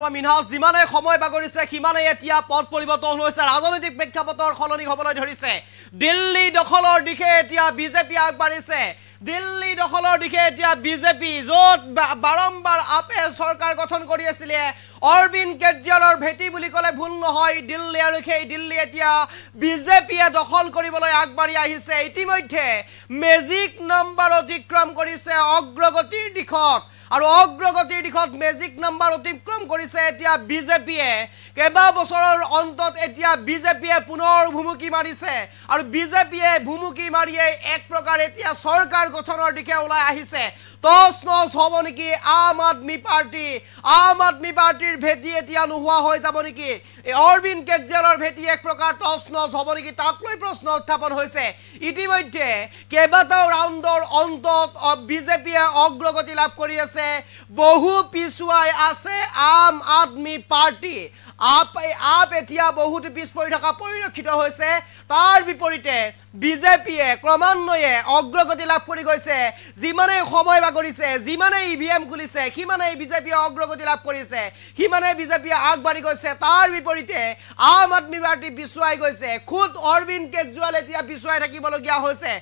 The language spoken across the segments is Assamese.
মিনহাউস যিমানে সময় বাগৰিছে সিমানে এতিয়া পথ পৰিৱৰ্তন হৈছে ৰাজনৈতিক প্ৰেক্ষাপটৰ খলনি হ'বলৈ ধৰিছে দিল্লী দখলৰ দিশে এতিয়া বিজেপি আগবাঢ়িছে দিল্লী দখলৰ দিশে এতিয়া বিজেপি য'ত বাৰম্বাৰ আপে চৰকাৰ গঠন কৰি আছিলে অৰবিন্দ কেজৰিৱালৰ ভেটি বুলি ক'লে ভুল নহয় দিল্লী আৰু সেই দিল্লী এতিয়া বিজেপিয়ে দখল কৰিবলৈ আগবাঢ়ি আহিছে ইতিমধ্যে মেজিক নম্বৰ অতিক্ৰম কৰিছে অগ্ৰগতিৰ দিশত আৰু অগ্ৰগতিৰ দিশত মেজিক নম্বৰ অতিক্ৰম কৰিছে এতিয়া বিজেপিয়ে কেবা বছৰৰ অন্তত এতিয়া বিজেপিয়ে পুনৰ ভুমুকি মাৰিছে আৰু বিজেপিয়ে ভুমুকি মাৰিয়ে এক প্ৰকাৰ এতিয়া চৰকাৰ গঠনৰ দিশে ওলাই আহিছে তছনছ হ'ব নেকি আম আদমি পাৰ্টিৰ ভেটি এতিয়া নোহোৱা হৈ যাব নেকি অৰবিন্দ কেজৰিৱালৰ ভেটি এক প্ৰকাৰ তছনছ হ'ব নেকি তাক লৈ প্ৰশ্ন উত্থাপন হৈছে ইতিমধ্যে কেইবাটাও ৰাউণ্ডৰ অন্তত বিজেপিয়ে অগ্ৰগতি লাভ কৰি আছে বহু পিছুৱাই আছে আম আদমি পাৰ্টি আপ এতিয়া বহুত পিছ পৰি থকা পৰিলক্ষিত হৈছে তাৰ বিপৰীতে বিজেপিয়ে ক্ৰমান্বয়ে অগ্ৰগতি লাভ কৰি গৈছে যিমানে সময় বাগৰিছে যিমানে ইভিএম খুলিছে সিমানে বিজেপিয়ে অগ্ৰগতি লাভ কৰিছে সিমানে বিজেপিয়ে আগবাঢ়ি গৈছে তাৰ বিপৰীতে আম আদমি পাৰ্টি পিছুৱাই গৈছে খুদ অৰবিন্দ কেজৰিৱাল এতিয়া পিছুৱাই থাকিবলগীয়া হৈছে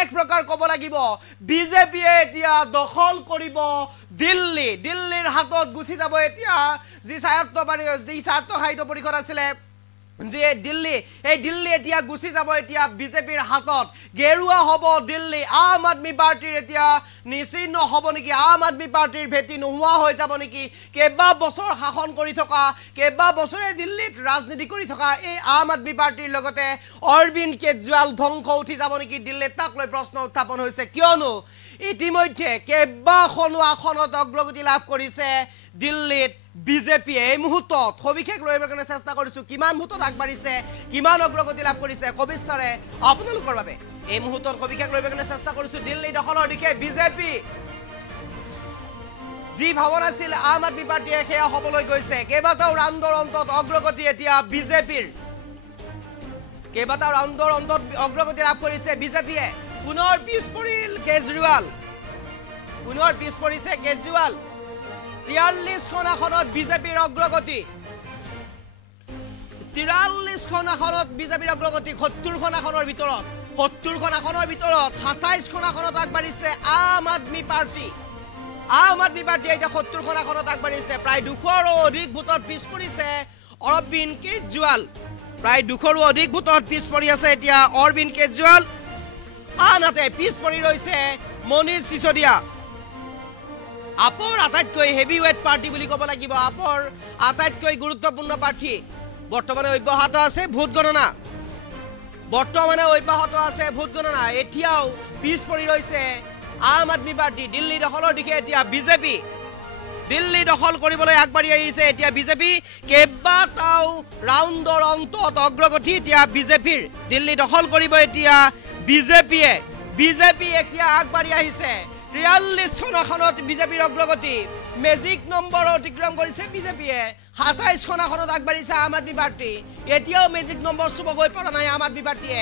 এক প্ৰকাৰ ক'ব লাগিব বিজেপিয়ে এতিয়া দখল কৰিব দিল্লীৰ হাতত গুচি যাব এতিয়া যি স্বায়ত্তশাসিত পৰিষদ আছিলে যে দিল্লী এতিয়া গুচি যাব এতিয়া বিজেপিৰ হাতত গেৰুৱা হ'ব দিল্লী আম আদমি পাৰ্টিৰ এতিয়া নিচিন্ন হ'ব নেকি আম আদমি পাৰ্টিৰ ভেটি নোহোৱা হৈ যাব নেকি কেইবা বছৰ শাসন কৰি থকা কেইবা বছৰে দিল্লীত ৰাজনীতি কৰি থকা এই আম আদমি পাৰ্টিৰ লগতে অৰবিন্দ কেজৰিৱাল ধ্বংস উঠি যাব নেকি দিল্লীত তাক লৈ প্ৰশ্ন উত্থাপন হৈছে কিয়নো ইতিমধ্যে কেইবাখনো আসনত অগ্ৰগতি লাভ কৰিছে দিল্লীত বিজেপিয়ে এই মুহূৰ্তত সবিশেষ লৈবৰ কাৰণে চেষ্টা কৰিছোঁ কিমান মুহূৰ্তত আগবাঢ়িছে কিমান অগ্ৰগতি লাভ কৰিছে কবিস্তাৰে আপোনালোকৰ বাবে এই মুহূৰ্তত সবিশেষ লৈবৰ কাৰণে চেষ্টা কৰিছোঁ দিল্লী দখলৰ দিশে বিজেপি যি ভাৱনা আছিল আম আদমি পাৰ্টিয়ে সেয়া হ'বলৈ গৈছে কেইবাটাও ৰাউণ্ডৰ অন্তত অগ্ৰগতি এতিয়া বিজেপিৰ কেইবাটাও ৰাউণ্ডৰ অন্তত অগ্ৰগতি লাভ কৰিছে বিজেপিয়ে পুনৰ পিছ পৰিল কেজৰিৱাল 43খন আসনত বিজেপিৰ অগ্ৰগতি 43খন আসনত বিজেপিৰ অগ্ৰগতি 70খন আসনৰ ভিতৰত 27খন আসনত আগবাঢ়িছে আম আদমি পাৰ্টি এতিয়া 70খন আসনত আগবাঢ়িছে প্ৰায় 200ৰো অধিক ভোটত পিছ পৰিছে অৰবিন্দ কেজৰিৱাল প্ৰায় 200ৰো অধিক ভোটত পিছ পৰি আছে এতিয়া অৰবিন্দ কেজৰিৱাল আনহাতে পিছ পৰি ৰৈছে মনীষ সিসোদিয়া আপৰ আটাইতকৈ হেভিৱেট পাৰ্টি বুলি ক'ব লাগিব আপৰ আটাইতকৈ গুৰুত্বপূৰ্ণ প্ৰাৰ্থী বৰ্তমানে অব্যাহত আছে ভোট গণনা এতিয়াও পিছ পৰি ৰৈছে আম আদমি পাৰ্টি দিল্লী দখলৰ দিশে এতিয়া বিজেপি দিল্লী দখল কৰিবলৈ আগবাঢ়ি আহিছে এতিয়া বিজেপি কেইবাটাও ৰাউণ্ডৰ অন্তত অগ্ৰগতি এতিয়া বিজেপিৰ দিল্লী দখল কৰিব এতিয়া বিজেপি এতিয়া আগবাঢ়ি আহিছে 43খন আসনত বিজেপিৰ অগ্ৰগতি মেজিক নম্বৰ অতিক্ৰম কৰিছে বিজেপিয়ে 27খন আসনত আগবাঢ়িছে আম আদমি পাৰ্টি এতিয়াও মেজিক নম্বৰ চুব গৈ পৰা নাই আম আদমি পাৰ্টিয়ে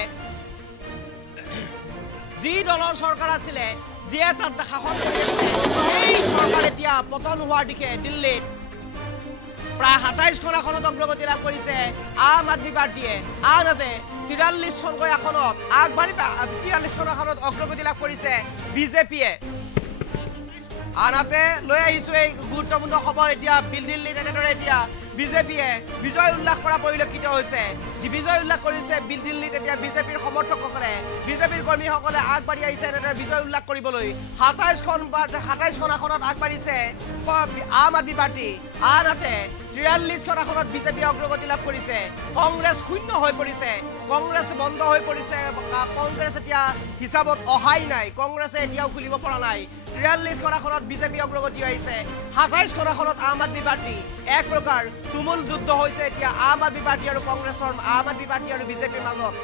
যি দলৰ চৰকাৰ আছিলে যিয়ে তাত শাসন কৰিছিলে এই চৰকাৰ এতিয়া পতন হোৱাৰ দিশে দিল্লীত প্ৰায় 27খন আসনত অগ্ৰগতি লাভ কৰিছে আম আদমি পাৰ্টিয়ে আনহাতে 43খনকৈ আসনত আগবাঢ়ি 43খন আসনত অগ্ৰগতি লাভ কৰিছে বিজেপিয়ে আনহাতে লৈ আহিছোঁ এই গুৰুত্বপূৰ্ণ খবৰ এতিয়া দিল্লীত এনেদৰে এতিয়া বিজেপিয়ে বিজয় উল্লাস কৰা পৰিলক্ষিত হৈছে বিজয় উল্লাস কৰিছে দিল্লীত এতিয়া বিজেপিৰ সমৰ্থকসকলে বিজেপিৰ কৰ্মীসকলে আগবাঢ়ি আহিছে এনেদৰে বিজয় উল্লাস কৰিবলৈ 27খন আসনত আগবাঢ়িছে আম আদমি পাৰ্টি আনহাতে 43খন আসনত বিজেপিয়ে অগ্ৰগতি লাভ কৰিছে কংগ্ৰেছ শূন্য হৈ পৰিছে কংগ্ৰেছ বন্ধ হৈ পৰিছে কংগ্ৰেছ এতিয়া হিচাপত অহাই নাই কংগ্ৰেছে এতিয়াও খুলিব পৰা নাই 43খন আসনত বিজেপি অগ্ৰগতি আহিছে 27খন আসনত আম আদমি পাৰ্টি এক প্ৰকাৰ তুমুল যুদ্ধ হৈছে এতিয়া আম আদমি পাৰ্টি আৰু কংগ্ৰেছৰ আম আদমি পাৰ্টি আৰু বিজেপিৰ মাজত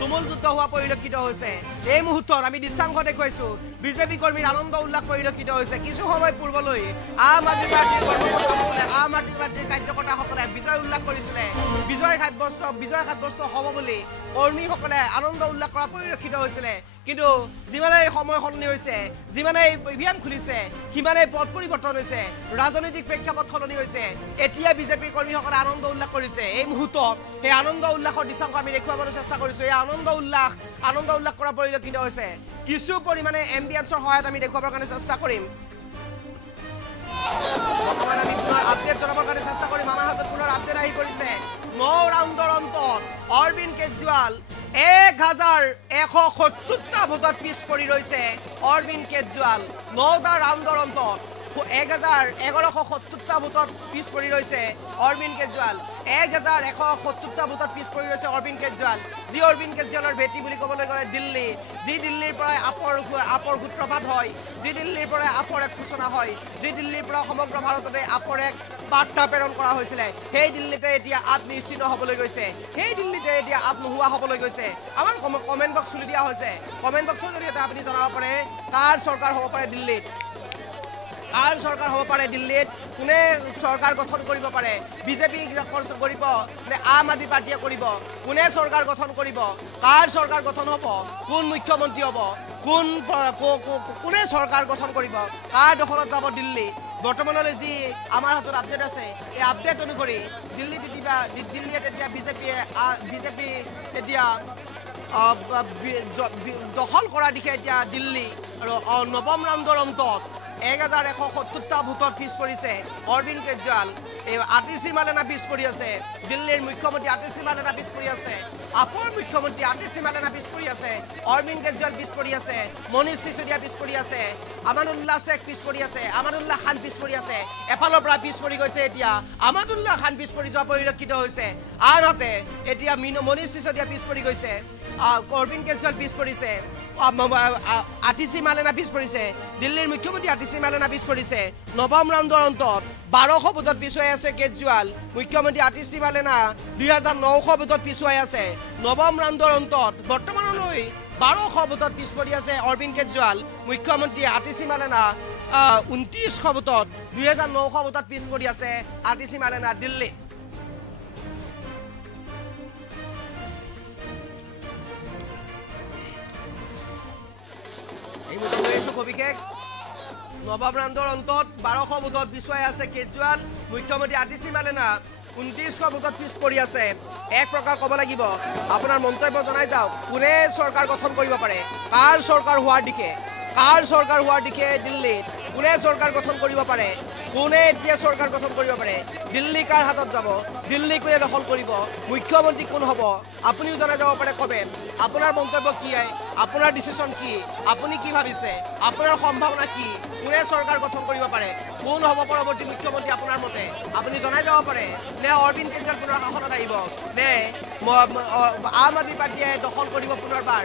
তুমুল যুদ্ধ হোৱা পৰিলক্ষিত হৈছে এই মুহূৰ্তত আমি দৃশ্যাংশ দেখুৱাইছোঁ বিজেপি কৰ্মীৰ আনন্দ উল্লাস পৰিলক্ষিত হৈছে কিছু সময় পূৰ্বলৈ আম আদমি পাৰ্টিৰ কাৰ্যকৰ্তাসকলে বিজয় উল্লাস কৰিছিলে বিজয় সাব্যস্ত বিজয় সাব্যস্ত হ'ব বুলি কৰ্মীসকলে আনন্দ উল্লাস কৰা পৰিলক্ষিত হৈছিলে কিন্তু যিমানেই সময় সলনি হৈছে যিমানেই ইভিএম খুলিছে সিমানেই পথ পৰিৱৰ্তন হৈছে ৰাজনৈতিক প্ৰেক্ষাপট সলনি হৈছে এতিয়া বিজেপিৰ কৰ্মীসকলে আনন্দ উল্লাস কৰিছে এই মুহূৰ্তত সেই আনন্দ উল্লাসৰ দৃশ্যাংশ আমি দেখুৱাবলৈ চেষ্টা কৰিছোঁ এই আনন্দ উল্লাস কৰা পৰিলক্ষিত হৈছে কিছু পৰিমাণে এম্বিয়েন্সৰ সহায়ত আমি দেখুৱাবৰ কাৰণে চেষ্টা কৰিম বৰ্তমান আমি পুনৰ আপডেট জনাবৰ কাৰণে চেষ্টা কৰিম আমাৰ হাতত পুনৰ আপডেট আহি পৰিছে 9 ৰাউণ্ডৰ অন্তত অৰবিন্দ কেজৰিৱাল 1170টা ভোটত পিছ পৰি ৰৈছে অৰবিন্দ কেজৰিৱাল 9টা ৰাউণ্ডৰ অন্তত 1170টা ভোটত পিছ পৰি ৰৈছে অৰবিন্দ কেজৰিৱাল 1170টা ভোটত পিছ পৰি ৰৈছে অৰবিন্দ কেজৰিৱাল যি অৰবিন্দ কেজৰিৱালৰ ভেটি বুলি ক'বলৈ গ'লে দিল্লী যি দিল্লীৰ পৰাই আপৰ সূত্ৰপাত হয় যি দিল্লীৰ পৰাই আপৰ এক সূচনা হয় যি দিল্লীৰ পৰা সমগ্ৰ ভাৰততে আপৰ এক বাৰ্তা প্ৰেৰণ কৰা হৈছিলে সেই দিল্লীতে এতিয়া আপ নিশ্চিত হ'বলৈ গৈছে সেই দিল্লীতে এতিয়া আপ নোহোৱা হ'বলৈ গৈছে আমাৰ কমেণ্ট বক্স খুলি দিয়া হৈছে কমেণ্ট বক্সৰ জৰিয়তে আপুনি জনাব পাৰে কাৰ চৰকাৰ হ'ব পাৰে দিল্লীত কাৰ চৰকাৰ হ'ব পাৰে দিল্লীত কোনে চৰকাৰ গঠন কৰিব পাৰে বিজেপি কৰিব নে আম আদমি পাৰ্টিয়ে কৰিব কোনে চৰকাৰ গঠন কৰিব কাৰ চৰকাৰ গঠন হ'ব কোন মুখ্যমন্ত্ৰী হ'ব কোনে চৰকাৰ গঠন কৰিব কাৰ দখলত যাব দিল্লী বৰ্তমানলৈ যি আমাৰ হাতত আপডেট আছে এই আপডেট অনুসৰি দিল্লীত এতিয়া বিজেপি এতিয়া দখল কৰাৰ দিশে এতিয়া দিল্লী আৰু নৱম ৰাউণ্ডৰ অন্তত 1170টা ভোটত পিছ পৰিছে অৰবিন্দ কেজৰিৱাল এই আতিশী মালেনা পিছ পৰি আছে দিল্লীৰ মুখ্যমন্ত্ৰী আতিশী মালেনা পিছ পৰি আছে আপৰ মুখ্যমন্ত্ৰী আতিশী মালেনা পিছ পৰি আছে অৰবিন্দ কেজৰিৱাল পিছ পৰি আছে মনীষ সিসোদিয়া পিছ পৰি আছে আমানুল্লাহ শেখ পিছ পৰি আছে আমানুল্লাহ খান পিছ পৰি আছে এফালৰ পৰা পিছ পৰি গৈছে এতিয়া আমানুল্লাহ খান পিছ পৰি যোৱা পৰিলক্ষিত হৈছে আনহাতে এতিয়া মনীষ সিসোদিয়া পিছ পৰি গৈছে অৰবিন্দ কেজৰিৱাল পিছ পৰিছে আতিশী মালেনা পিছ পৰিছে দিল্লীৰ মুখ্যমন্ত্ৰী আতিশী মালেনা পিছ পৰিছে নৱম ৰাউণ্ডৰ অন্তত 1200 ভোটত পিছুৱাই আছে কেজৰিৱাল মুখ্যমন্ত্ৰী আতিশী মালেনা 2900 ভোটত পিছুৱাই আছে নৱম ৰাউণ্ডৰ অন্তত বৰ্তমানলৈ 1200 ভোটত পিছ পৰি আছে অৰবিন্দ কেজৰিৱাল মুখ্যমন্ত্ৰী আতিশী মালেনা 2900 ভোটত 2900 ভোটত পিছ পৰি আছে আতিশী মালেনা দিল্লী বিশেষ নৱম ৰাউণ্ডৰ অন্তত 1200 ভোটত পিছুৱাই আছে কেজৰিৱাল মুখ্যমন্ত্ৰী আতিশী মালেনা 2900 ভোটত পিছ পৰি আছে এক প্ৰকাৰ ক'ব লাগিব আপোনাৰ মন্তব্য জনাই যাওক কোনে চৰকাৰ গঠন কৰিব পাৰে কাৰ চৰকাৰ হোৱাৰ দিশে দিল্লীত কোনে চৰকাৰ গঠন কৰিব পাৰে কোনে এতিয়া চৰকাৰ গঠন কৰিব পাৰে দিল্লী কাৰ হাতত যাব দিল্লী কোনে দখল কৰিব মুখ্যমন্ত্ৰী কোন হ'ব আপুনিও জনাই যাব পাৰে কমেণ্ট আপোনাৰ মন্তব্য কি আপোনাৰ ডিচিশ্যন কি আপুনি কি ভাবিছে আপোনাৰ সম্ভাৱনা কি কোনে চৰকাৰ গঠন কৰিব পাৰে কোন হ'ব পৰৱৰ্তী মুখ্যমন্ত্ৰী আপোনাৰ মতে আপুনি জনাই যাব পাৰে নে অৰবিন্দ কেজৰিৱাল পুনৰ শাসনত আহিব নে আম আদমি পাৰ্টিয়ে দখল কৰিব পুনৰবাৰ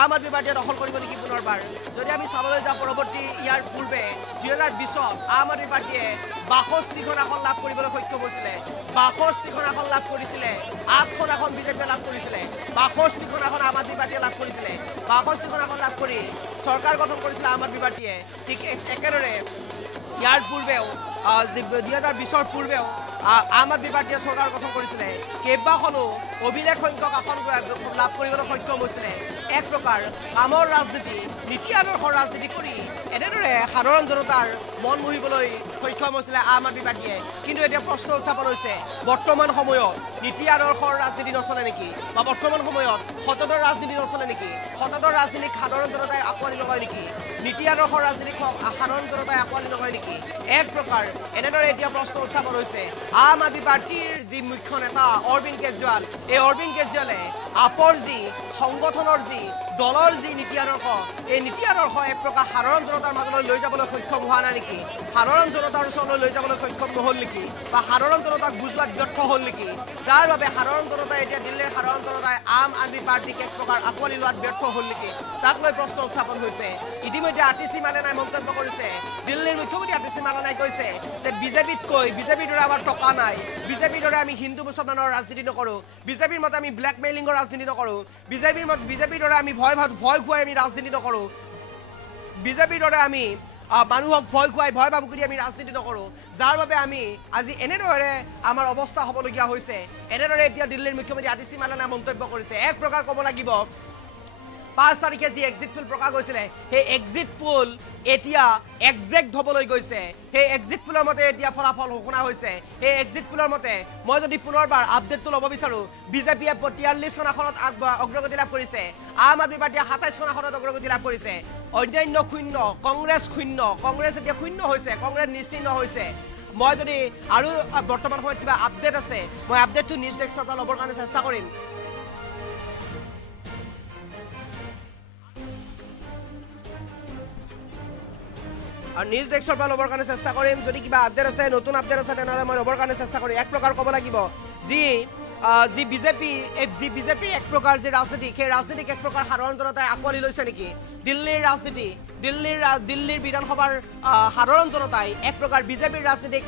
আম আদমি পাৰ্টিয়ে দখল কৰিব নেকি পুনৰবাৰ যদি আমি চাবলৈ যাওঁ পৰৱৰ্তী ইয়াৰ পূৰ্বে 2020ত আম আদমি পাৰ্টিয়ে 62খন আসন লাভ কৰিবলৈ সক্ষম হৈছিলে 62খন আসন লাভ কৰিছিলে 8খন আসন বিজেপিয়ে লাভ কৰিছিলে 62খন আসন আম আদমি পাৰ্টিয়ে লাভ কৰিছিলে 62খন আসন লাভ কৰি চৰকাৰ গঠন কৰিছিলে আম আদমি পাৰ্টিয়ে ঠিক একেদৰে ইয়াৰ পূৰ্বেও 2020ৰ পূৰ্বেও আম আদমি পাৰ্টিয়ে চৰকাৰ গঠন কৰিছিলে কেইবাখনো অভিলেখ সংখ্যক আসন লাভ কৰিবলৈ সক্ষম হৈছিলে এক প্ৰকাৰ কামৰ ৰাজনীতি নীতি আদৰ্শৰ ৰাজনীতি কৰি এনেদৰে সাধাৰণ জনতাৰ মন মোহিবলৈ সক্ষম হৈছিলে আম আদমি পাৰ্টিয়ে কিন্তু এতিয়া প্ৰশ্ন উত্থাপন হৈছে বৰ্তমান সময়ত নীতি আদৰ্শৰ ৰাজনীতি নচলে নেকি বা বৰ্তমান সময়ত সততাৰ ৰাজনীতি নচলে নেকি সততাৰ ৰাজনীতিক সাধাৰণ জনতাই আঁকোৱালি নলয় নেকি নীতি আদৰ্শৰ ৰাজনীতিক সাধাৰণ জনতাই আঁকোৱালি নলয় নেকি এক প্ৰকাৰ এনেদৰে এতিয়া প্ৰশ্ন উত্থাপন হৈছে আম আদমি পাৰ্টিৰ যি মুখ্য নেতা অৰবিন্দ কেজৰিৱাল এই অৰবিন্দ কেজৰিৱালে আপৰ যি সংগঠনৰ যি দলৰ যি নীতি আদৰ্শ এই নীতি আদৰ্শ এক প্ৰকাৰ সাধাৰণ জনতাৰ মাজলৈ লৈ যাবলৈ সক্ষম হোৱা নাই নেকি সাধাৰণ জনতাৰ ওচৰলৈ লৈ যাবলৈ সক্ষম নহ'ল নেকি বা সাধাৰণ জনতাক বুজোৱাত ব্যৰ্থ হ'ল নেকি যাৰ বাবে সাধাৰণ জনতাই এতিয়া দিল্লীৰ সাধাৰণ জনতাই আম আদমি পাৰ্টিক এক প্ৰকাৰ আঁকোৱালি লোৱাত ব্যৰ্থ হ'ল নেকি তাক লৈ প্ৰশ্ন উত্থাপন হৈছে ইতিমধ্যে আতিশী মালেনাই মন্তব্য কৰিছে দিল্লীৰ মুখ্যমন্ত্ৰী আতিশী মালেনাই কৈছে যে বিজেপিৰ দৰে আমাৰ টকা নাই বিজেপিৰ দৰে আমি হিন্দু মুছলমানৰ ৰাজনীতি নকৰোঁ বিজেপিৰ মতে আমি ব্লেকমেইলিঙৰ ৰাজনীতি নকৰোঁ বিজেপিৰ দৰে আমি ভয় খুৱাই আমি ৰাজনীতি নকৰোঁ বিজেপিৰ দৰে আমি মানুহক ভয় খুৱাই ভয় বাবু কৰি আমি ৰাজনীতি নকৰোঁ যাৰ বাবে আমি আজি এনেদৰে আমাৰ অৱস্থা হ'বলগীয়া হৈছে এনেদৰে এতিয়া দিল্লীৰ মুখ্যমন্ত্ৰী আদিশী মালানা মন্তব্য কৰিছে এক প্ৰকাৰ ক'ব লাগিব 5 তাৰিখে যি এক্সিট পোল প্ৰকাশ হৈছিলে সেই এক্সিট পোল এতিয়া এক্সেক্ট হ'বলৈ গৈছে সেই এক্সিট পোলৰ মতে এতিয়া ফলাফল ঘোষণা হৈছে এই এক্সিট পোলৰ মতে মই যদি পুনৰবাৰ আপডেটটো ল'ব বিচাৰোঁ বিজেপিয়ে 43খন আসনত অগ্ৰগতি লাভ কৰিছে আম আদমি পাৰ্টিয়ে 27খন আসনত অগ্ৰগতি লাভ কৰিছে অন্যান্য শূন্য কংগ্ৰেছ এতিয়া শূন্য হৈছে কংগ্ৰেছ নিশ্চিহ্ন হৈছে মই যদি আৰু বৰ্তমান সময়ত কিবা আপডেট আছে মই আপডেটটো নিউজ ডেস্কৰ পৰা ল'বৰ কাৰণে চেষ্টা কৰিম আৰু নিউজ ডেস্কৰ পৰা ল'বৰ কাৰণে চেষ্টা কৰিম যদি কিবা আপডেট আছে নতুন আপডেট আছে তেনেহ'লে মই ল'বৰ কাৰণে চেষ্টা কৰিম এক প্ৰকাৰ ক'ব লাগিব যি বিজেপিৰ এক প্ৰকাৰ যি ৰাজনীতি সেই ৰাজনীতিক এক প্ৰকাৰ সাধাৰণ জনতাই আঁকোৱালি লৈছে নেকি দিল্লীৰ ৰাজনীতি দিল্লীৰ বিধানসভাৰ সাধাৰণ জনতাই এক প্ৰকাৰ বিজেপিৰ ৰাজনীতিক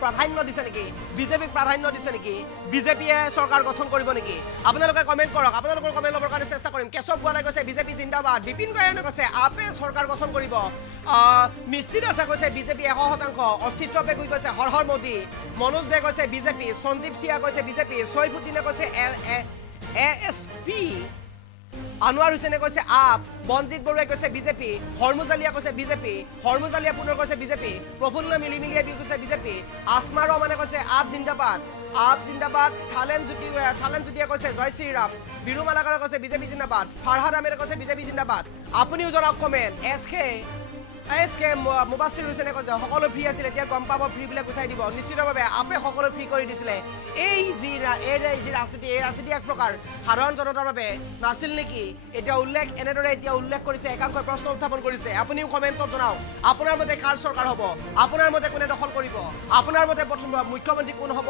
প্ৰাধান্য দিছে নেকি বিজেপিক প্ৰাধান্য দিছে নেকি বিজেপিয়ে চৰকাৰ গঠন কৰিব নেকি আপোনালোকে কমেণ্ট কৰক আপোনালোকৰ কমেণ্ট ল'বৰ কাৰণে চেষ্টা কৰিম কেশৱ গোৱালাই কৈছে বিজেপি জিন্দাবাদ বিপিন গায়নে কৈছে আপে চৰকাৰ গঠন কৰিব মিস্ত্ৰী দাসে কৈছে বিজেপি 100% অচিত্ৰ পেগুই কৈছে হৰ হৰ মোদী মনোজ দে কৈছে বিজেপি সঞ্জীৱ সিয়া কৈছে বিজেপি সৈফুদ্দিনে কৈছে এএছপি আনোৱাৰ হুছেইনে কৈছে আপ বনজিৎ বৰুৱাই কৈছে বিজেপি হৰমুজালিয়া কৈছে বিজেপি হৰমুজালিয়া পুনৰ কৈছে বিজেপি প্ৰফুল্ল মিলিমিলিয়া কৈছে বিজেপি আসমা ৰহমানে কৈছে আপ জিন্দাবাদ থালেন জ্যোতিয়ে কৈছে জয় শ্ৰীৰাম বিৰু মালাকাৰে কৈছে বিজেপি জিন্দাবাদ ফাৰহাদ আহমেদে কৈছে বিজেপি জিন্দাবাদ আপুনিও জনাওক কমেণ্ট এছকে মুবাছিৰ হুছেইনে কৈছে সকলো ফ্ৰী আছিল এতিয়া গম পাব ফ্ৰীবিলাক উঠাই দিব নিশ্চিতভাৱে আপে সকলো ফ্ৰী কৰি দিছিলে এই যি ৰাজনীতি এই ৰাজনীতি এক প্ৰকাৰ সাধাৰণ জনতাৰ বাবে নাছিল নেকি এতিয়া এনেদৰে উল্লেখ কৰিছে একাংশই প্ৰশ্ন উত্থাপন কৰিছে আপুনিও কমেণ্টত জনাওক আপোনাৰ মতে কাৰ চৰকাৰ হ'ব আপোনাৰ মতে কোনে দখল কৰিব আপোনাৰ মতে প্ৰথম মুখ্যমন্ত্ৰী কোন হ'ব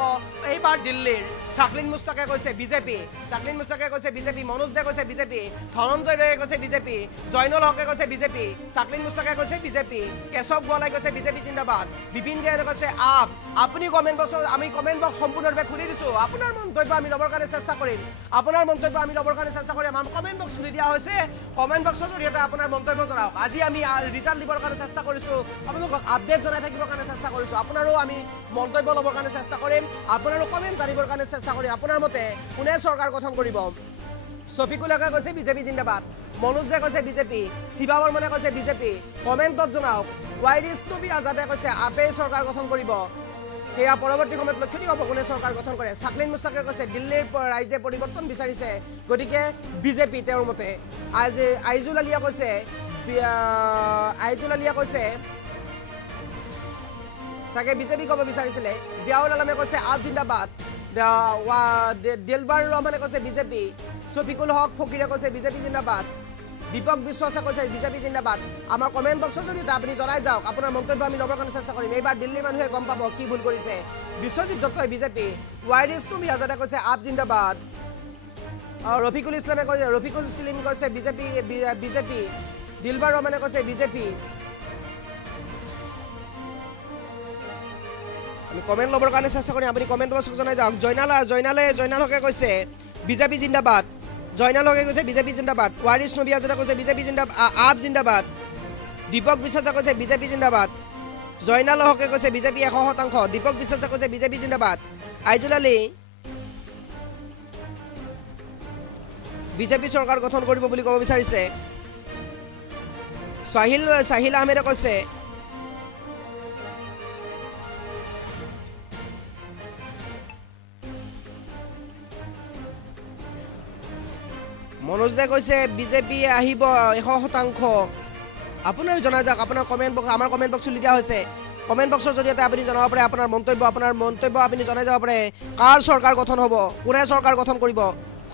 এইবাৰ দিল্লীৰ চাকলিন মুস্তাকে কৈছে বিজেপি মনোজ দে কৈছে বিজেপি ধনঞ্জয় ৰয়ে কৈছে বিজেপি জয়নুল হকে কৈছে বিজেপি চাকলিন মুস্তাকে কৈছে বিজেপি কেশৱ গোৱালাই কৈছে বিজেপি জিন্দাবাদ বিপিন গায়নে কৈছে আপ আপুনি কমেণ্ট বক্সত আমি কমেণ্ট বক্স সম্পূৰ্ণৰূপে খুলি দিছোঁ আপোনাৰ মন্তব্য আমি ল'বৰ কাৰণে চেষ্টা কৰিম আমাৰ কমেণ্ট বক্স খুলি দিয়া হৈছে কমেণ্ট বক্সৰ জৰিয়তে আপোনাৰ মন্তব্য জনাওক আজি আমি ৰিজাল্ট দিবৰ কাৰণে চেষ্টা কৰিছোঁ আপোনালোকক আপডেট জনাই থাকিবৰ কাৰণে চেষ্টা কৰিছোঁ আপোনাৰো আমি মন্তব্য ল'বৰ কাৰণে চেষ্টা কৰিম আপোনাৰো কমেণ্ট জানিবৰ কাৰণে চেষ্টা কৰিম আপোনাৰ মতে কোনে চৰকাৰ গঠন কৰিব শফিকুলকে কৈছে বিজেপি জিন্দাবাদ মনোজ দে কৈছে বিজেপি শিৱা বৰ্মনে কৈছে বিজেপি কমেণ্টত জনাওক ৱাইৰিছ নবী আজাদে কৈছে আপে চৰকাৰ গঠন কৰিব সেয়া পৰৱৰ্তী সময়ত লক্ষণীয় হ'ব কোনে চৰকাৰ গঠন কৰে চাকলিন মুস্তাকে কৈছে দিল্লীৰ ৰাইজে পৰিৱৰ্তন বিচাৰিছে গতিকে বিজেপি তেওঁৰ মতে আইজুল আলিয়া কৈছে চাগে বিজেপি ক'ব বিচাৰিছিলে জিয়াউল আলমে কৈছে আপ জিন্দাবাদ দিলবাৰ ৰহমানে কৈছে বিজেপি শফিকুল হক ফকিৰে কৈছে বিজেপি জিন্দাবাদ দীপক বিশ্বাসে কৈছে বিজেপি জিন্দাবাদ আমাৰ কমেণ্ট বক্সৰ জৰিয়তে আপুনি জনাই যাওক আপোনাৰ মন্তব্য আমি ল'বৰ কাৰণে চেষ্টা কৰিম এইবাৰ দিল্লীৰ মানুহে গম পাব কি ভুল কৰিছে বিশ্বজিৎ দত্তই বিজেপি ৱাইৰিছ নবী আজাদে কৈছে আপ জিন্দাবাদ ৰফিকুল ইছলাম কৈছে বিজেপি দিলবাৰ ৰহমানে কৈছে বিজেপি আমি কমেণ্ট ল'বৰ কাৰণে চেষ্টা কৰিম আপুনি কমেণ্ট বক্সত জনাই যাওক জয়নাল হকে কৈছে বিজেপি জিন্দাবাদ ৱাৰিছ নবী আজাদে কৈছে বিজেপি জিন্দাবাদ আপ জিন্দাবাদ দীপক বিশ্বাসে কৈছে বিজেপি জিন্দাবাদ জয়নাল হকে কৈছে বিজেপি 100% দীপক বিশ্বাসে কৈছে বিজেপি জিন্দাবাদ আইজুল আলী বিজেপি চৰকাৰ গঠন কৰিব বুলি ক'ব বিচাৰিছে সাহিল আহমেদে কৈছে মনোজ দে কৈছে বিজেপি আহিব 100% আপোনাৰ জনাই যাওক আপোনাৰ কমেণ্ট বক্স আমাৰ কমেণ্ট বক্স খুলি দিয়া হৈছে কমেণ্ট বক্সৰ জৰিয়তে আপুনি জনাব পাৰে আপোনাৰ মন্তব্য আপুনি জনাই যাব পাৰে কাৰ চৰকাৰ গঠন হ'ব কোনে চৰকাৰ গঠন কৰিব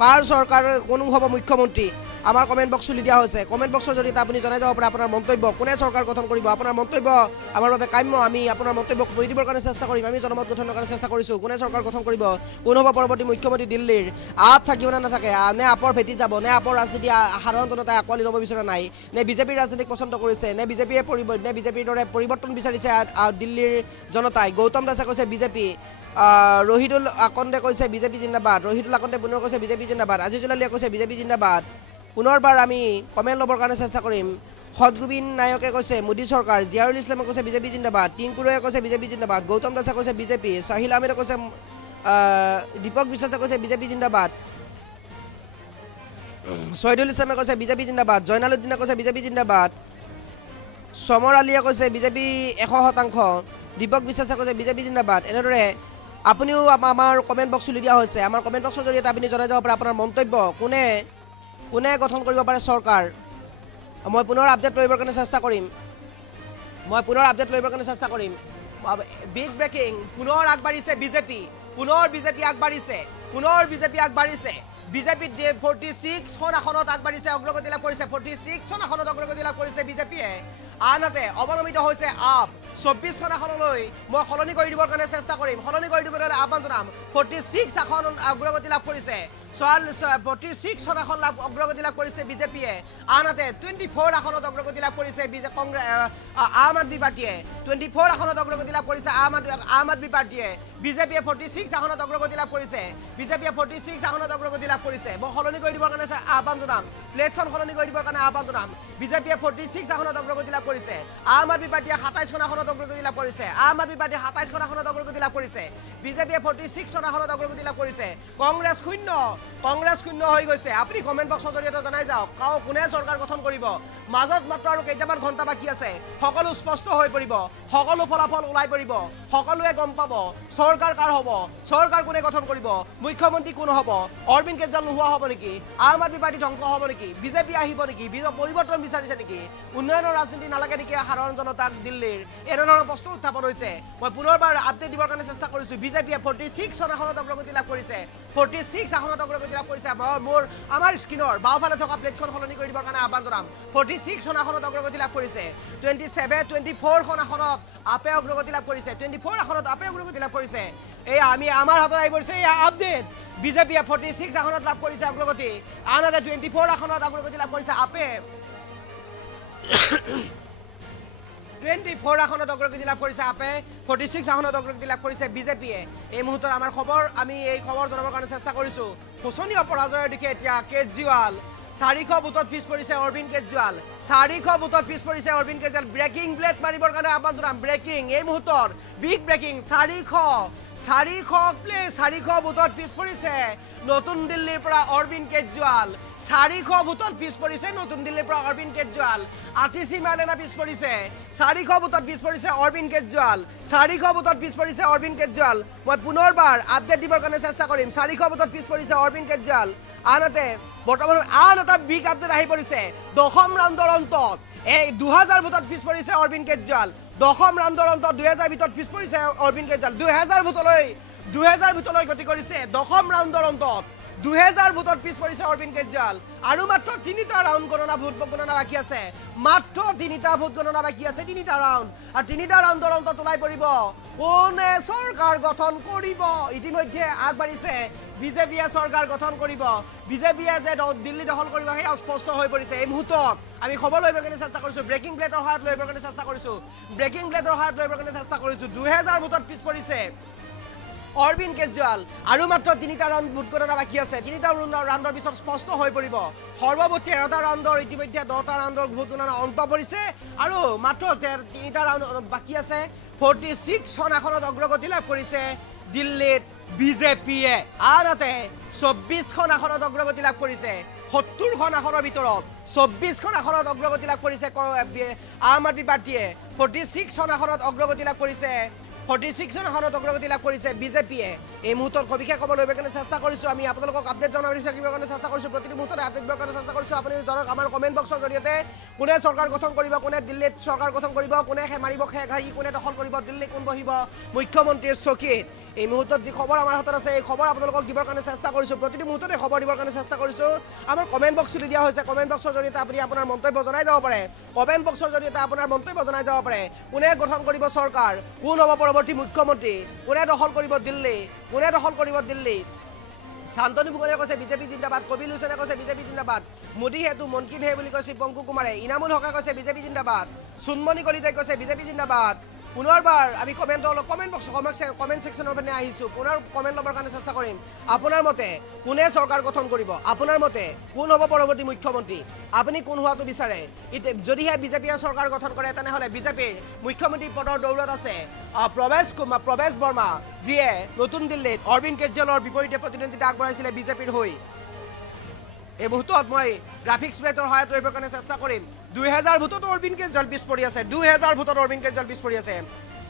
কাৰ চৰকাৰ কোন হ'ব মুখ্যমন্ত্ৰী আমাৰ কমেণ্ট বক্স খুলি দিয়া হৈছে কমেণ্ট বক্সৰ জৰিয়তে আপুনি জনাই যাব পাৰে আপোনাৰ মন্তব্য কোনে চৰকাৰ গঠন কৰিব আপোনাৰ মন্তব্য আমাৰ বাবে কাম্য আমি আপোনাৰ মন্তব্য কৰি দিবৰ কাৰণে চেষ্টা কৰিম আমি জনমত গঠনৰ কাৰণে চেষ্টা কৰিছোঁ কোনে চৰকাৰ গঠন কৰিব কোন হ'ব পৰৱৰ্তী মুখ্যমন্ত্ৰী দিল্লীৰ আপ থাকিব নে নাথাকে নে আপৰ ভেটি যাব নে আপৰ ৰাজনীতি সাধাৰণ জনতাই আঁকোৱালি ল'ব বিচৰা নাই নে বিজেপিৰ ৰাজনীতিক পচন্দ কৰিছে নে বিজেপিৰ দৰে পৰিৱৰ্তন বিচাৰিছে দিল্লীৰ জনতাই গৌতম দাসে কৈছে বিজেপি ৰহিদুল আকন্দে কৈছে বিজেপি জিন্দাবাদ ৰহিদুল আকন্দে পুনৰ কৈছে বিজেপি জিন্দাবাদ আজিজুল আলিয়ে কৈছে বিজেপি জিন্দাবাদ পুনৰবাৰ আমি কমেণ্ট ল'বৰ কাৰণে চেষ্টা কৰিম সদগোবিন্দ নায়কে কৈছে মোদী চৰকাৰ, জিয়াৰুল ইছলামে কৈছে বিজেপি জিন্দাবাদ, টিংকুৰে কৈছে বিজেপি জিন্দাবাদ, গৌতম দাসে কৈছে বিজেপি, চাহিল আহমেদে কৈছে দীপক বিশ্বাসে কৈছে বিজেপি জিন্দাবাদ, শহীদুল ইছলামে কৈছে বিজেপি জিন্দাবাদ, জয়নাল উদ্দিনে কৈছে বিজেপি জিন্দাবাদ, সমৰ আলীয়ে কৈছে বিজেপি 100%, দীপক বিশ্বাসে কৈছে বিজেপি জিন্দাবাদ। এনেদৰে আপুনিও আমাৰ কমেণ্ট বক্স খুলি দিয়া হৈছে। আমাৰ কমেণ্ট বক্সৰ জৰিয়তে আপুনি জনাই যাব পাৰে আপোনাৰ মন্তব্য, কোনে গঠন কৰিব পাৰে চৰকাৰ। মই পুনৰ আপডেট কৰিবৰ কাৰণে চেষ্টা কৰিম। বিগ ব্ৰেকিং, পুনৰ আগবাঢ়িছে বিজেপি, আগবাঢ়িছে বিজেপি 46খন আসনত আগবাঢ়িছে, অগ্ৰগতি লাভ কৰিছে, 46খন আসনত অগ্ৰগতি লাভ কৰিছে বিজেপিয়ে। আনহাতে অৱনমিত হৈছে আপ, 24খন আসনলৈ মই সলনি কৰি দিবৰ কাৰণে চেষ্টা কৰিম, সলনি কৰি দিবলৈ আহ্বান জনাম। 46 আসন অগ্ৰগতি লাভ কৰিছে, 46খন আসন অগ্ৰগতি লাভ কৰিছে বিজেপিয়ে। আনহাতে 24 আসনত অগ্ৰগতি লাভ কৰিছে আম আদমি পাৰ্টীয়ে, 24 আসনত অগ্ৰগতি লাভ কৰিছে আম আদমি পাৰ্টীয়ে। বিজেপিয়ে 46 আসনত অগ্ৰগতি লাভ কৰিছে, মই সলনি কৰি দিবৰ কাৰণে আহ্বান জনাম, প্লেটখন সলনি কৰি দিবৰ কাৰণে আহ্বান জনাম। বিজেপিয়ে 46 আসনত অগ্ৰগতি লাভ কৰিছে, আম আদমি পাৰ্টীয়ে 27খন আসনত অগ্ৰগতি লাভ কৰিছে, বিজেপিয়ে 46খন আসনত অগ্ৰগতি লাভ কৰিছে। কংগ্ৰেছ শূন্য হৈ গৈছে। আপুনি কমেণ্ট বক্সৰ জৰিয়তে জনাই যাওক কোনে চৰকাৰ গঠন কৰিব। মাজত মাত্ৰ আৰু কেইটামান ঘণ্টা বাকী আছে, সকলো স্পষ্ট হৈ পৰিব, সকলো ফলাফল ওলাই পৰিব, সকলোৱে গম পাব চৰকাৰ কাৰ হ'ব, চৰকাৰ কোনে গঠন কৰিব, মুখ্যমন্ত্ৰী কোন হ'ব, অৰবিন্দ কেজৰিৱাল নোহোৱা হ'ব নেকি, আম আদমি পাৰ্টি ধ্বংস হ'ব নেকি, বিজেপি আহিব নেকি, পৰিৱৰ্তন বিচাৰিছে নেকি, উন্নয়নৰ ৰাজনীতি নালাগে নেকি সাধাৰণ জনতাক দিল্লীৰ, এনেধৰণৰ প্ৰশ্ন উত্থাপন হৈছে। মই পুনৰবাৰ আপডেট দিবৰ কাৰণে চেষ্টা কৰিছোঁ। বিজেপিয়ে 46খন আসনত অগ্ৰগতি লাভ কৰিছে, 46 আসনত অগ্ৰগতি লাভ কৰিছে। আমাৰ স্ক্ৰীনৰ বাওঁফালে থকা প্লেটখন সলনি কৰি দিবৰ কাৰণে আহ্বান জনাম। 46খন আসনত অগ্ৰগতি লাভ কৰিছে, 24খন আসনত আপে অগ্ৰগতি লাভ কৰিছে, 24 আসনত আপে অগ্ৰগতি লাভ কৰিছে। এই আমাৰ হাতত আহি পৰিছে এয়া আপডেট। বিজেপিয়ে 46 আসনত লাভ কৰিছে অগ্ৰগতি, আনহাতে 24 আসনত অগ্ৰগতি লাভ কৰিছে আপে, 24 আসনত অগ্ৰগতি লাভ কৰিছে আপে, 46 আসনত অগ্ৰগতি লাভ কৰিছে বিজেপিয়ে। এই মুহূৰ্তত আমাৰ খবৰ, আমি এই খবৰ জনাবৰ কাৰণে চেষ্টা কৰিছোঁ। শোচনীয় পৰাজয়ৰ দিশে এতিয়া কেজৰিৱাল, 400 ভোটত পিছ পৰিছে অৰবিন্দ কেজৰিৱাল, 400 ভোটত পিছ পৰিছে অৰবিন্দ কেজৰিৱাল। ব্ৰেকিং ব্লেড মাৰিবৰ কাৰণে আহ্বান জনাম, ব্ৰেকিং এই মুহূৰ্তৰ বিগ ব্ৰেকিং, 400 ভোটত পিছ পৰিছে নতুন দিল্লীৰ পৰা অৰবিন্দ কেজৰিৱাল, 400 ভোটত পিছ পৰিছে নতুন দিল্লীৰ পৰা অৰবিন্দ কেজৰিৱাল। আতিশী মাৰ্লেনা পিছ পৰিছে, 400 ভোটত পিছ পৰিছে অৰবিন্দ কেজৰিৱাল, 400 ভোটত পিছ পৰিছে অৰবিন্দ কেজৰিৱাল। মই পুনৰবাৰ আপডেট দিবৰ কাৰণে চেষ্টা কৰিম, 400 ভোটত পিছ পৰিছে অৰবিন্দ কেজৰিৱাল। আনহাতে বৰ্তমান আন এটা বিগ আপডেট আহি পৰিছে, 10ম ৰাউণ্ডৰ অন্তত 2000 ভোটত পিছ পৰিছে অৰবিন্দ কেজৰিৱাল, 10ম ৰাউণ্ডৰ অন্তত 2000 ভোটত পিছ পৰিছে অৰবিন্দ কেজৰিৱাল। 2000 ভোটলৈ গতি কৰিছে, 10ম ৰাউণ্ডৰ অন্তত 2000 ভোটত পিছ পৰিছে অৰবিন্দ কেজৰিৱাল। আৰু মাত্ৰ 3টা ৰাউণ্ড ভোট গণনা বাকী আছে, মাত্ৰ 3টা ভোট গণনা বাকী আছে, 3টা ৰাউণ্ড। আৰু 3টা ৰাউণ্ডৰ অন্তত ওলাই পৰিব কোনে চৰকাৰ গঠন কৰিব। ইতিমধ্যে আগবাঢ়িছে বিজেপিয়ে চৰকাৰ গঠন কৰিব, বিজেপিয়ে যে দিল্লী দখল কৰিব সেয়া স্পষ্ট হৈ পৰিছে। এই মুহূৰ্তত আমি খবৰ লৈ কাৰণে চেষ্টা কৰিছোঁ, ব্ৰেকিং ব্লেডৰ সহায়ত লৈ কাৰণে চেষ্টা কৰিছোঁ, 2000 ভোটত পিছ পৰিছে অৰবিন্দ কেজৰিৱাল। আৰু মাত্ৰ 3টা ৰাউণ্ড ভোট গণনা বাকী আছে, 3টা ৰাউণ্ডৰ পিছত স্পষ্ট হৈ পৰিব। সৰ্বমুঠ 13টা ৰাউণ্ডৰ ইতিমধ্যে 10টা ৰাউণ্ডৰ ভোট গণনা অন্ত পৰিছে আৰু মাত্ৰ 3টা ৰাউণ্ড বাকী আছে। 46খন আসনত অগ্ৰগতি লাভ কৰিছে দিল্লীত বিজেপিয়ে, আনহাতে 24খন আসনত অগ্ৰগতি লাভ কৰিছে, 70খন আসনৰ ভিতৰত 24খন আসনত অগ্ৰগতি লাভ কৰিছে আম আদমি পাৰ্টীয়ে, 46খন আসনত অগ্ৰগতি লাভ কৰিছে, 46খন আসনত অগ্ৰগতি লাভ কৰিছে বিজেপিয়ে। এই মুহূৰ্তত সবিশেষ খবৰ লৈ কাৰণে চেষ্টা কৰিছোঁ, আমি আপোনালোকক আপডেট জনাবলৈ থাকিবৰ কাৰণে চেষ্টা কৰিছোঁ, প্ৰতিটো মুহূৰ্ততে আপডেট দিবৰ কাৰণে চেষ্টা কৰিছোঁ। আপুনি জনাওক আমাৰ কমেণ্ট বক্সৰ জৰিয়তে কোনে চৰকাৰ গঠন কৰিব, কোনে দিল্লীত চৰকাৰ গঠন কৰিব, কোনে মাৰিব ঘাঁহি, কোনে দখল কৰিব দিল্লী, কোন বহিব মুখ্যমন্ত্ৰীৰ চকীত। এই মুহূৰ্তত যি খবৰ আমাৰ হাতত আছে এই খবৰ আপোনালোকক দিবৰ কাৰণে চেষ্টা কৰিছোঁ, প্ৰতিটো মুহূৰ্ততে খবৰ দিবৰ কাৰণে চেষ্টা কৰিছোঁ। আমাৰ কমেণ্ট বক্স খুলি দিয়া হৈছে, কমেণ্ট বক্সৰ জৰিয়তে আপুনি আপোনাৰ মন্তব্য জনাই যাব পাৰে, কোনে গঠন কৰিব চৰকাৰ, কোন হ'ব পৰৱৰ্তী মুখ্যমন্ত্ৰী, কোনে দখল কৰিব দিল্লী, শান্তনু ফুকনে কৈছে বিজেপি জিন্দাবাদ, কবিল হুছেইনে কৈছে বিজেপি জিন্দাবাদ, মোদী হেতু মনকিন হে বুলি কৈছে পংকু কুমাৰে, ইনামুল হকে কৈছে বিজেপি জিন্দাবাদ, সুনমণি কলিতাই কৈছে বিজেপি জিন্দাবাদ, পুনৰবাৰ আমি কমেণ্ট ছেকশ্যনৰ পিনে আহিছোঁ পুনৰ কমেণ্ট ল'বৰ কাৰণে চেষ্টা কৰিম আপোনাৰ মতে কোনে চৰকাৰ গঠন কৰিব আপোনাৰ মতে কোন হ'ব পৰৱৰ্তী মুখ্যমন্ত্ৰী আপুনি কোন হোৱাটো বিচাৰে যদিহে বিজেপিয়ে চৰকাৰ গঠন কৰে তেনেহ'লে বিজেপিৰ মুখ্যমন্ত্ৰী পদৰ দৌৰত আছে প্ৰৱেশ বৰ্মা যিয়ে নতুন দিল্লীত অৰবিন্দ কেজৰিৱালৰ বিপৰীতে প্ৰতিদ্বন্দ্বিতা আগবঢ়াইছিলে বিজেপিৰ হৈ এই মুহূৰ্তত মই গ্ৰাফিক্স প্লেটৰ সহায়ত কৰিবৰ কাৰণে চেষ্টা কৰিম 2000 ভোটত অৰবিন্দ কেজৰিৱাল পিছ পৰি আছে 2000 ভোটত অৰবিন্দ কেজৰিৱাল পিছ পৰি আছে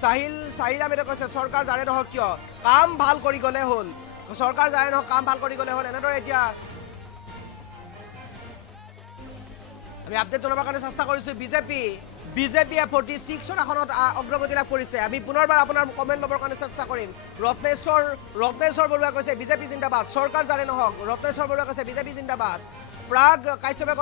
সাহিল আহমেদে কৈছে চৰকাৰ যাৰে নহওক কিয় কাম ভাল কৰি গ'লে হ'ল চৰকাৰ যাৰে নহওক কাম ভাল কৰি গ'লে হ'ল এনেদৰে এতিয়া আমি আপডেট জনাবৰ কাৰণে চেষ্টা কৰিছোঁ বিজেপিয়ে 46খন আসনত অগ্ৰগতি লাভ কৰিছে আমি পুনৰবাৰ আপোনাৰ কমেণ্ট ল'বৰ কাৰণে চেষ্টা কৰিম ৰত্নেশ্বৰ বৰুৱা কৈছে বিজেপি জিন্দাবাদ চৰকাৰ যাৰে নহওক ৰত্নেশ্বৰ বৰুৱা কৈছে বিজেপি জিন্দাবাদ পৰাগ কাশ্যপে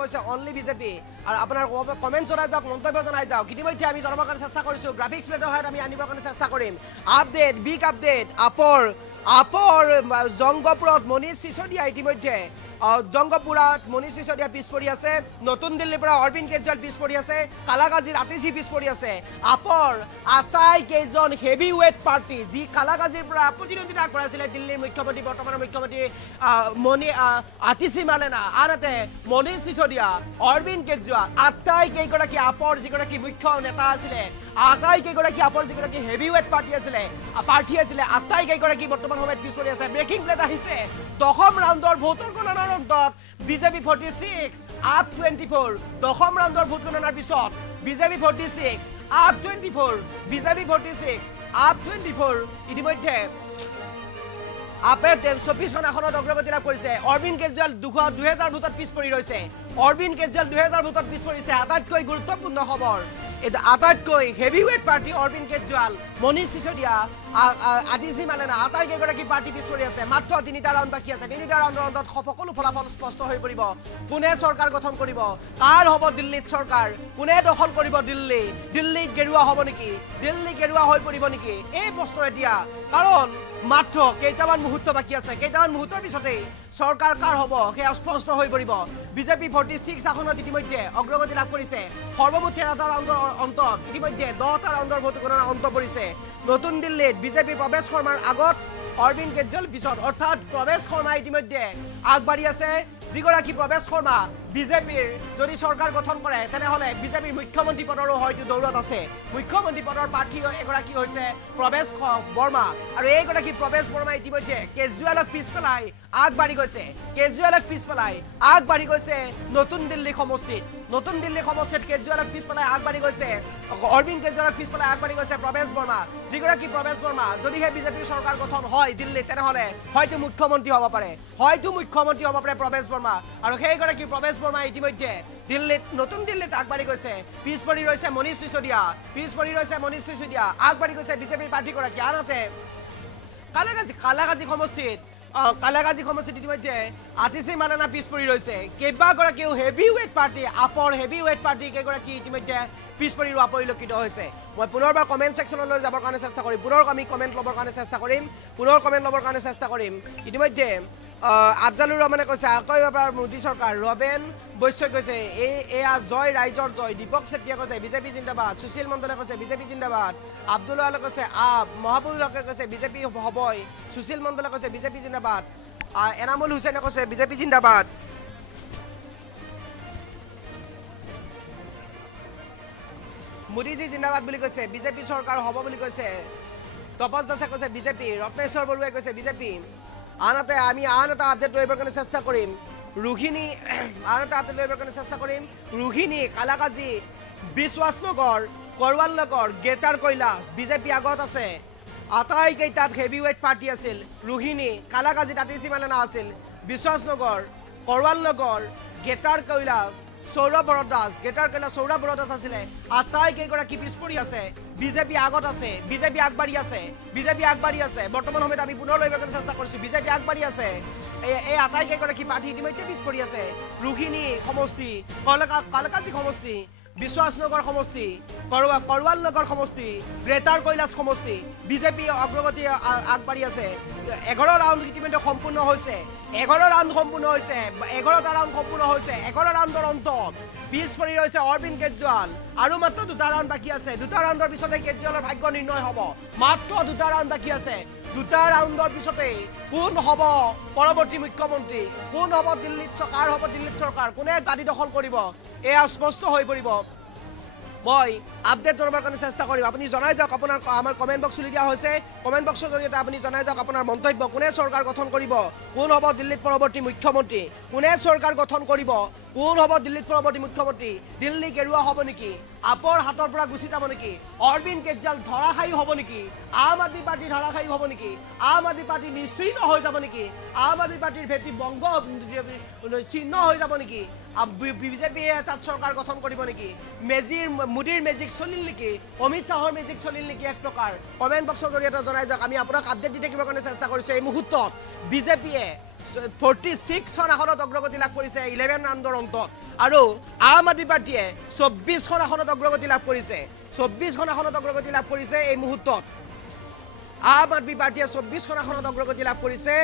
কৈছে অনলি বিজেপি আৰু আপোনাৰ কমেণ্ট জনাই যাওক মন্তব্য জনাই যাওক ইতিমধ্যে আমি জনাবৰ কাৰণে চেষ্টা কৰিছোঁ গ্ৰাফিক্স প্লেটৰ সহায়ত আমি আনিবৰ কাৰণে চেষ্টা কৰিম বিগ আপডেট আপৰ জংগপুৰত মনীষ সিসোদিয়া ইতিমধ্যে জংগপুৰত মনীষ সিসোদিয়া পিছ পৰি আছে নতুন দিল্লীৰ পৰা অৰবিন্দ কেজৰিৱাল পিছ পৰি আছে কালাগাজিৰ আতিশী পিছ পৰি আছে আপৰ আটাইকেইজন হেভি ৱেট পাৰ্টি যি কালাগাজিৰ পৰা প্ৰতিদ্বন্দ্বিতা আগবঢ়াইছিলে দিল্লীৰ মুখ্যমন্ত্ৰী বৰ্তমানৰ মুখ্যমন্ত্ৰী আতিশী মালেনা আনহাতে মনীষ সিসোদিয়া অৰবিন্দ কেজৰিৱাল আটাইকেইগৰাকী আপৰ যিগৰাকী মুখ্য নেতা আছিলে আটাইকেইগৰাকী আপৰ যিগৰাকী হেভি ৱেট পাৰ্টি আছিলে আটাইকেইগৰাকী বৰ্তমান সময়ত পিছ পৰি আছে ব্ৰেকিং প্লেট আহিছে 10ম ৰাউণ্ডৰ ভোটৰ গণনাৰ অন্তত বিজেপি 46 আপ 24 10ম ৰাউণ্ডৰ ভোট গণনাৰ পিছত বিজেপি 46 আপ 24 বিজেপি 46 আপ 24 ইতিমধ্যে আপে 24খন আসনত অগ্ৰগতি লাভ কৰিছে অৰবিন্দ কেজৰিৱাল 2000 ভোটত পিছ পৰি ৰৈছে অৰবিন্দ কেজৰিৱাল 2000 ভোটত পিছ পৰিছে আটাইতকৈ গুৰুত্বপূৰ্ণ খবৰ এটা আটাইতকৈ হেভিৱেট পাৰ্টি অৰবিন্দ কেজৰিৱাল মনীষ সিসোদিয়া আতিশী মালেনা আটাইকেইগৰাকী পাৰ্টি পিছ পৰি আছে মাত্ৰ 3টা ৰাউণ্ড বাকী আছে 3টা ৰাউণ্ডৰ অন্তত সকলো ফলাফল স্পষ্ট হৈ পৰিব কোনে চৰকাৰ গঠন কৰিব কাৰ হ'ব দিল্লীত চৰকাৰ কোনে দখল কৰিব দিল্লীত গেৰুৱা হ'ব নেকি দিল্লী গেৰুৱা হৈ পৰিব নেকি এই প্ৰশ্ন এতিয়া কাৰণ মাত্ৰ কেইটামান মুহূৰ্ত বাকী আছে কেইটামান মুহূৰ্তৰ পিছতেই চৰকাৰ কাৰ হ'ব সেয়া স্পষ্ট হৈ পৰিব বিজেপি 46 আসনত ইতিমধ্যে অগ্ৰগতি লাভ কৰিছে সৰ্বমুঠ 13টা ৰাউণ্ডৰ অন্তত ইতিমধ্যে 10টা ৰাউণ্ডৰ ভোট গণনা অন্ত পৰিছে নতুন দিল্লীত বিজেপি প্ৰৱেশ শৰ্মাৰ আগত অৰবিন্দ কেজৰিৱাল পিছত অৰ্থাৎ প্ৰৱেশ শৰ্মা ইতিমধ্যে আগবাঢ়ি আছে যিগৰাকী প্ৰৱেশ শৰ্মা বিজেপিৰ যদি চৰকাৰ গঠন কৰে তেনেহ'লে বিজেপিৰ মুখ্যমন্ত্ৰী পদৰো হয়তো দৌৰত আছে মুখ্যমন্ত্ৰী পদৰ প্ৰাৰ্থী এগৰাকী হৈছে প্ৰৱেশ বৰ্মা আৰু এইগৰাকী প্ৰৱেশ বৰ্মা ইতিমধ্যে কেজৰিৱালক পিছ পেলাই আগবাঢ়ি গৈছে নতুন দিল্লী সমষ্টিত কেজৰিৱালক পিছ পেলাই আগবাঢ়ি গৈছে অৰবিন্দ কেজৰিৱালক পিছ পেলাই আগবাঢ়ি গৈছে প্ৰৱেশ বৰ্মা যিগৰাকী প্ৰৱেশ বৰ্মা যদিহে বিজেপিৰ চৰকাৰ গঠন হয় দিল্লীত তেনেহ'লে হয়তো মুখ্যমন্ত্ৰী হ'ব পাৰে প্ৰৱেশ বৰ্মা আৰু সেইগৰাকী প্ৰৱেশ বৰ্মা ইতিমধ্যে নতুন দিল্লীত আগবাঢ়ি গৈছে পিছ পৰি ৰৈছে মনীষ সিসোদিয়া আগবাঢ়ি গৈছে বিজেপিৰ প্ৰাৰ্থীগৰাকী আনহাতে কালাগাজি সমষ্টিত ইতিমধ্যে আতিশী মালেনা পিছ পৰি ৰৈছে কেইবাগৰাকীও হেভি ৱেট পাৰ্টি আপৰ হেভি ৱেট পাৰ্টি কেইগৰাকী ইতিমধ্যে পিছ পৰি ৰোৱা পৰিলক্ষিত হৈছে মই পুনৰবাৰ কমেণ্ট ছেকশ্যনলৈ যাবৰ কাৰণে চেষ্টা কৰিম পুনৰ কমেণ্ট ল'বৰ কাৰণে চেষ্টা কৰিম ইতিমধ্যে আফজালুৰ ৰহমানে কৈছে আকৌ এবাৰ মোদী চৰকাৰ ৰবেন বৈশ্যই কৈছে এয়া জয় ৰাইজৰ জয় দীপক চেতিয়াই কৈছে বিজেপি জিন্দাবাদ সুশীল মণ্ডলে কৈছে বিজেপি জিন্দাবাদ আব্দুল আলে কৈছে মহাবুবুল হকে কৈছে বিজেপি হ'বই সুশীল মণ্ডলে কৈছে বিজেপি জিন্দাবাদ এনামুল হুছেইনে কৈছে বিজেপি জিন্দাবাদ মোদীজী জিন্দাবাদ বুলি কৈছে বিজেপি চৰকাৰ হ'ব বুলি কৈছে তপস দাসে কৈছে বিজেপি ৰত্নেশ্বৰ বৰুৱাই কৈছে বিজেপি আনহাতে আমি আন এটা আপডেট লবৰ কাৰণে চেষ্টা কৰিম ৰোহিণী কালাগাজি বিশ্বাসনগৰ কৰৱাল নগৰ গ্ৰেটাৰ কৈলাশ বিজেপি আগত আছে আটাইকেইটাত হেভিৱেট পাৰ্টি আছিল ৰোহিণী কালাগাজিত আতিশী মালেনা আছিল বিশ্বাসনগৰ কৰৱাল নগৰ গ্ৰেটাৰ কৈলাশ সৌৰভ বৰদাস আছিলে আটাইকেইগৰাকী পিছ পৰি আছে বিজেপি আগত আছে বিজেপি আগবাঢ়ি আছে বৰ্তমান সময়ত আমি পুনৰ লবৰ কাৰণে চেষ্টা কৰিছোঁ বিজেপি আগবাঢ়ি আছে এই আটাইকেইগৰাকী পাৰ্টি ইতিমধ্যে পিছ পৰি আছে ৰোহিণী সমষ্টি কালাগাজি সমষ্টি বিশ্বাসনগৰ সমষ্টি কৰৱাল নগৰ সমষ্টি গ্ৰেটাৰ কৈলাশ সমষ্টি বিজেপি অগ্ৰগতি আগবাঢ়ি আছে 11 ৰাউণ্ড ইতিমধ্যে সম্পূৰ্ণ হৈছে 11 ৰাউণ্ড সম্পূৰ্ণ হৈছে 11টা ৰাউণ্ড সম্পূৰ্ণ হৈছে 11 ৰাউণ্ডৰ অন্তত পিছ পৰি ৰৈছে অৰবিন্দ কেজৰিৱাল আৰু মাত্ৰ 2টা ৰাউণ্ড বাকী আছে 2টা ৰাউণ্ডৰ পিছতে কেজৰিৱালৰ ভাগ্য নিৰ্ণয় হ'ব মাত্ৰ 2টা ৰাউণ্ড বাকী আছে 2টা ৰাউণ্ডৰ পিছতে কোন হ'ব পৰৱৰ্তী মুখ্যমন্ত্ৰী কোন হ'ব দিল্লীত চৰকাৰ কোনে গাদী দখল কৰিব এয়া স্পষ্ট হৈ পৰিব মই আপডেট জনাবৰ কাৰণে চেষ্টা কৰিম আপুনি জনাই যাওক আপোনাৰ আমাৰ কমেন্ট বক্স খুলি দিয়া হৈছে কমেন্ট বক্সৰ জৰিয়তে আপুনি জনাই যাওক আপোনাৰ মন্তব্য কোনে চৰকাৰ গঠন কৰিব কোন হ'ব দিল্লীত পৰৱৰ্তী মুখ্যমন্ত্ৰী কোনে চৰকাৰ গঠন কৰিব কোন হ'ব দিল্লীত পৰৱৰ্তী মুখ্যমন্ত্ৰী দিল্লী গেৰুৱা হ'ব নেকি আপৰ হাতৰ পৰা গুচি যাব নেকি অৰবিন্দ কেজৰিৱাল ধৰাশায়ী হ'ব নেকি আম আদমি পাৰ্টি ধৰাশায়ী হ'ব নেকি আম আদমি পাৰ্টি নিশ্চিহ্ন হৈ যাব নেকি আম আদমি পাৰ্টিৰ ভেটি বংগ চিহ্ন হৈ যাব নেকি বিজেপিয়ে তাত চৰকাৰ গঠন কৰিব নেকি মোদীৰ মেজিক চলিল নেকি অমিত শ্বাহৰ মেজিক চলিল নেকি এক প্ৰকাৰ কমেন্ট বক্সৰ জৰিয়তে জনাই যাওক আমি আপোনাক আপডেট দি থাকিবৰ কাৰণে চেষ্টা কৰিছোঁ এই মুহূৰ্তত বিজেপিয়ে 46খন আসনত অগ্ৰগতি লাভ কৰিছে 11 ৰাউণ্ডৰ অন্তত আৰু আম আদমি পাৰ্টিয়ে 24খন আসনত অগ্ৰগতি লাভ কৰিছে 24খন আসনত অগ্ৰগতি লাভ কৰিছে এই মুহূৰ্তত আম আদমি পাৰ্টিয়ে 24খন আসনত অগ্ৰগতি লাভ কৰিছে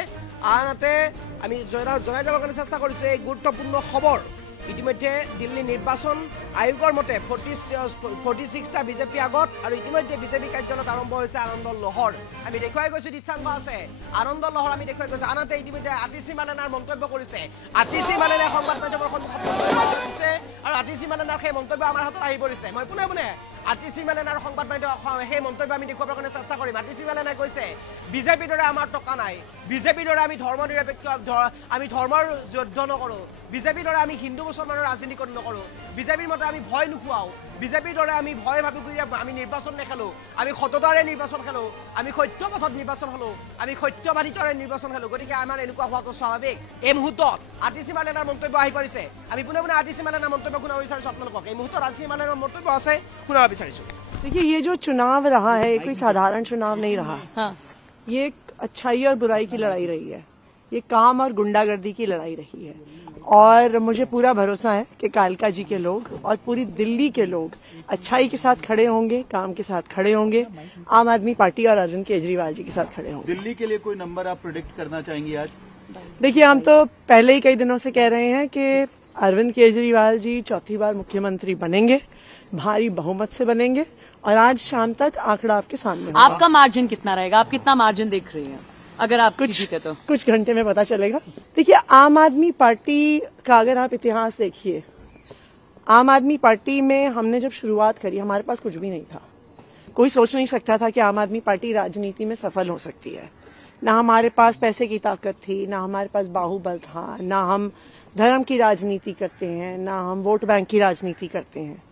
আনহাতে আমি জনাই যাবৰ কাৰণে চেষ্টা কৰিছোঁ এই গুৰুত্বপূৰ্ণ খবৰ ইতিমধ্যে দিল্লী নিৰ্বাচন আয়োগৰ মতে 46টা বিজেপি আগত আৰু ইতিমধ্যে বিজেপি কাৰ্যালয়ত আৰম্ভ হৈছে আনন্দ লহৰ আমি দেখুৱাই গৈছোঁ দিচাংবা আছে আনন্দ লহৰ আমি দেখুৱাই গৈছোঁ আনহাতে ইতিমধ্যে আতিশী মালেনাৰ মন্তব্য কৰিছে আতিশী মালেনা সংবাদ মাধ্যমৰ সন্মুখত দিছে আৰু আতিশী মালেনাৰ সেই মন্তব্য আমাৰ হাতত আহি পৰিছে মই পোনে আতিশী মালেনাৰ সংবাদ মাধ্যম সেই মন্তব্য আমি দেখুৱাবৰ কাৰণে চেষ্টা কৰিম আতিশী মালেনাই কৈছে বিজেপিৰ দৰে আমাৰ টকা নাই বিজেপিৰ দৰে আমি ধৰ্ম নিৰপেক্ষ আমি ধৰ্মৰ যুদ্ধ নকৰোঁ বিজেপিৰ দৰে আমি হিন্দু মুছলমানৰ ৰাজনীতি নকৰোঁ বিজেপিৰ মতে আমি ভয় নুখুৱাওঁ বিজেপিৰ দৰে আমি ভয় ভাবি কৰি আমি নিৰ্বাচন নেখেলোঁ আমি সততাৰে নিৰ্বাচন খেলোঁ আমি সত্য পথত নিৰ্বাচন খেলোঁ আমি সত্যবাদিতাৰে নিৰ্বাচন খেলোঁ গতিকে আমাৰ এনেকুৱা হোৱাটো স্বাভাৱিক এই মুহূৰ্তত আতিশী মালেনাৰ মন্তব্য আহি পৰিছে আমি পোনে আতিশী মালেনাৰ মন্তব্য শুনাব বিচাৰিছোঁ আপোনালোকক এই মুহূৰ্তত আতিশী মালেনাৰ মন্তব্য আছে শুনাব বিচাৰিছোঁ देखिए ये जो चुनाव रहा है कोई साधारण चुनाव नहीं रहा हाँ। ये एक अच्छाई और बुराई की लड़ाई रही है ये काम और गुंडागर्दी की लड़ाई रही है और मुझे पूरा भरोसा है कि कालका जी के लोग और पूरी दिल्ली के लोग अच्छाई के साथ खड़े होंगे काम के साथ खड़े होंगे आम आदमी पार्टी और अरविंद केजरीवाल जी के साथ खड़े होंगे दिल्ली के लिए कोई नंबर आप प्रेडिक्ट करना चाहेंगे आज देखिए हम तो पहले ही कई दिनों से कह रहे हैं कि अरविंद केजरीवाल जी चौथी बार मुख्यमंत्री बनेंगे भारी बहुमत से बनेंगे और आज शाम तक आंकड़ा आपके सामने होगा। आपका मार्जिन कितना रहेगा आप कितना मार्जिन देख रही हैं अगर आप जीते तो कुछ घंटे में पता चलेगा देखिए आम आदमी पार्टी का अगर आप इतिहास देखिए आम आदमी पार्टी में हमने जब शुरुआत करी हमारे पास कुछ भी नहीं था कोई सोच नहीं सकता था कि आम आदमी पार्टी राजनीति में सफल हो सकती है ना हमारे पास पैसे की ताकत थी ना हमारे पास बाहुबल था ना हम धर्म की राजनीति करते हैं ना हम वोट बैंक की राजनीति करते हैं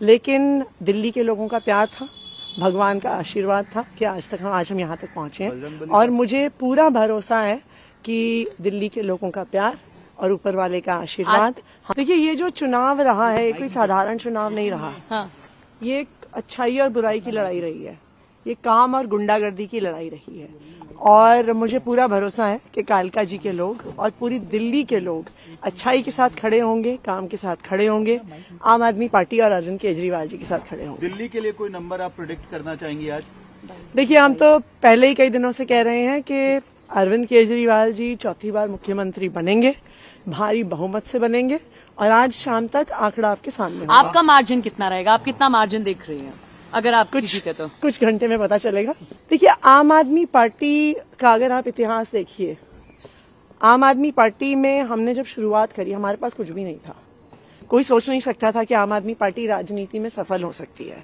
लेकिन दिल्ली के लोगों का प्यार था भगवान का आशीर्वाद था कि आज हम यहाँ तक पहुंचे हैं और मुझे पूरा भरोसा है कि दिल्ली के लोगों का प्यार और ऊपर वाले का आशीर्वाद देखिए ये जो चुनाव रहा है कोई साधारण चुनाव नहीं रहा हाँ। ये एक अच्छाई और बुराई की लड़ाई रही है ये काम और गुंडागर्दी की लड़ाई रही है और मुझे पूरा भरोसा है कि कालका जी के लोग और पूरी दिल्ली के लोग अच्छाई के साथ खड़े होंगे काम के साथ खड़े होंगे आम आदमी पार्टी और अरविंद केजरीवाल जी के साथ खड़े होंगे दिल्ली के लिए कोई नंबर आप प्रेडिक्ट करना चाहेंगे आज देखिए हम तो पहले ही कई दिनों से कह रहे हैं कि अरविंद केजरीवाल जी चौथी बार मुख्यमंत्री बनेंगे भारी बहुमत से बनेंगे और आज शाम तक आंकड़ा आपके सामने होगा। आपका मार्जिन कितना रहेगा आप कितना मार्जिन देख रही हैं अगर आप जीते तो कुछ घंटे में पता चलेगा देखिए आम आदमी पार्टी का अगर आप इतिहास देखिए आम आदमी पार्टी में हमने जब शुरुआत करी हमारे पास कुछ भी नहीं था कोई सोच नहीं सकता था कि आम आदमी पार्टी राजनीति में सफल हो सकती है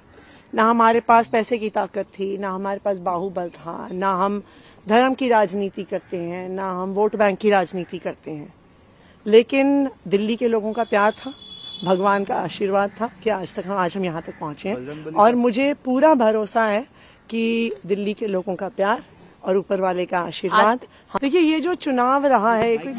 ना हमारे पास पैसे की ताकत थी ना हमारे पास बाहुबल था ना हम धर्म की राजनीति करते हैं ना हम वोट बैंक की राजनीति करते हैं लेकिन दिल्ली के लोगों का प्यार था भगवान का आशीर्वाद था कि आज हम यहाँ तक पहुंचे हैं और मुझे पूरा भरोसा है कि दिल्ली के लोगों का प्यार और ऊपर वाले का आशीर्वाद देखिए ये जो चुनाव रहा है कोई